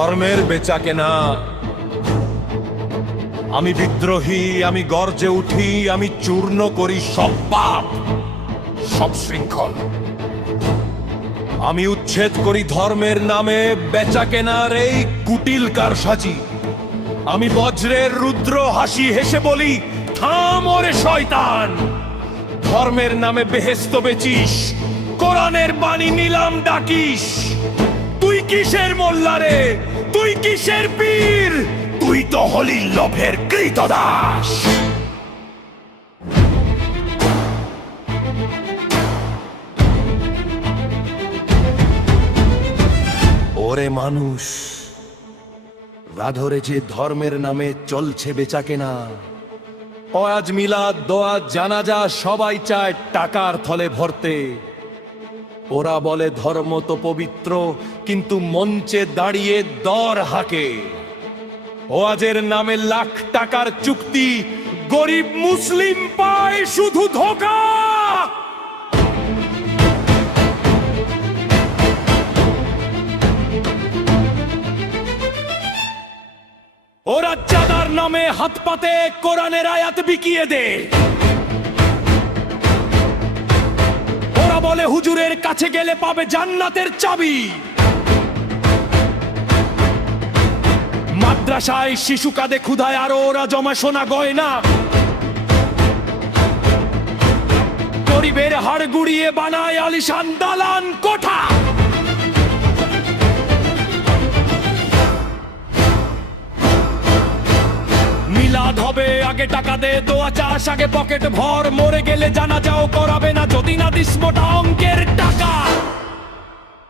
ধর্মের বেচা কেনা। আমি বিদ্রোহী, আমি গর্জে উঠি, আমি চূর্ণ করি সব পাপ, সব শৃঙ্খল। আমি উচ্ছেদ করি ধর্মের নামে বেচা কেনার এই কুটিল কারসাজি। আমি বজ্রের রুদ্র হাসি হেসে বলি, থাম ওরে শয়তান। ধর্মের নামে বেহেস্ত বেচিস, কোরআনের বাণী নিলাম ডাকিস। তুই কিসের মোল্লা রে, তুই কিসের পীর? তুই তো হলি লোভের কৃতদাস। ওরে মানুষ, রাধরে যে ধর্মের নামে চলছে বেচা কেনা, আজ মিলাদ, দোয়াত, জানাজা সবাই চায় টাকার থলে ভরতে। ওরা বলে ধর্ম তো পবিত্র, কিন্তু মঞ্চে দাঁড়িয়ে দর হাঁকে। ওয়াজের নামে লাখ টাকার চুক্তি, গরিব মুসলিম পায় শুধু ধোঁকা। ওরা চাঁদার নামে হাত পাতে কোরআনের আয়াত বিকিয়ে দে। ওরা বলে হুজুরের কাছে গেলে পাবে জান্নাতের চাবি। মাদ্রাসায় শিশু কাঁদে ক্ষুধায়, আরো ওরা জমা সোনা গয়না। গরিবের হাড় গুড়িয়ে বানায় আলিশান দালান কোঠা। মিলাদ হবে আগে টাকা দে, দোয়া চাষ আগে পকেট ভর। মরে গেলে জানাজাও করাবে না যদি না দিস মোটা অঙ্কের টাকা।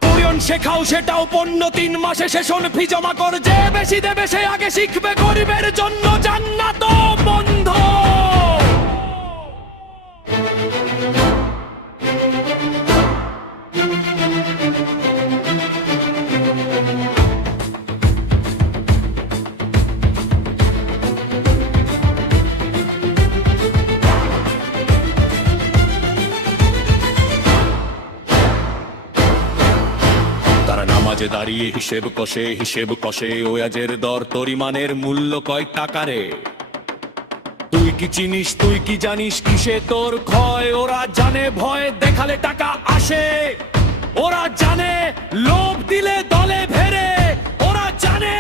কোরআন শেখাও সেটাও পণ্য, 3 মাসে সেশন ফি জমা কর। যে বেশি দেবে সে আগে শিখবে, গরিবের জন্য জান্নাত বন্ধ। নামাজে দাঁড়িয়ে হিসেব কষে ওয়াজের দর তরিমানের মূল্য কয় টাকা রে। তুই কি চিনিস, তুই কি জানিস কিসে তোর ক্ষয়? ওরা জানে ভয় দেখালে টাকা আসে, ওরা জানে লোভ দিলে দলে ভেরে, ওরা জানে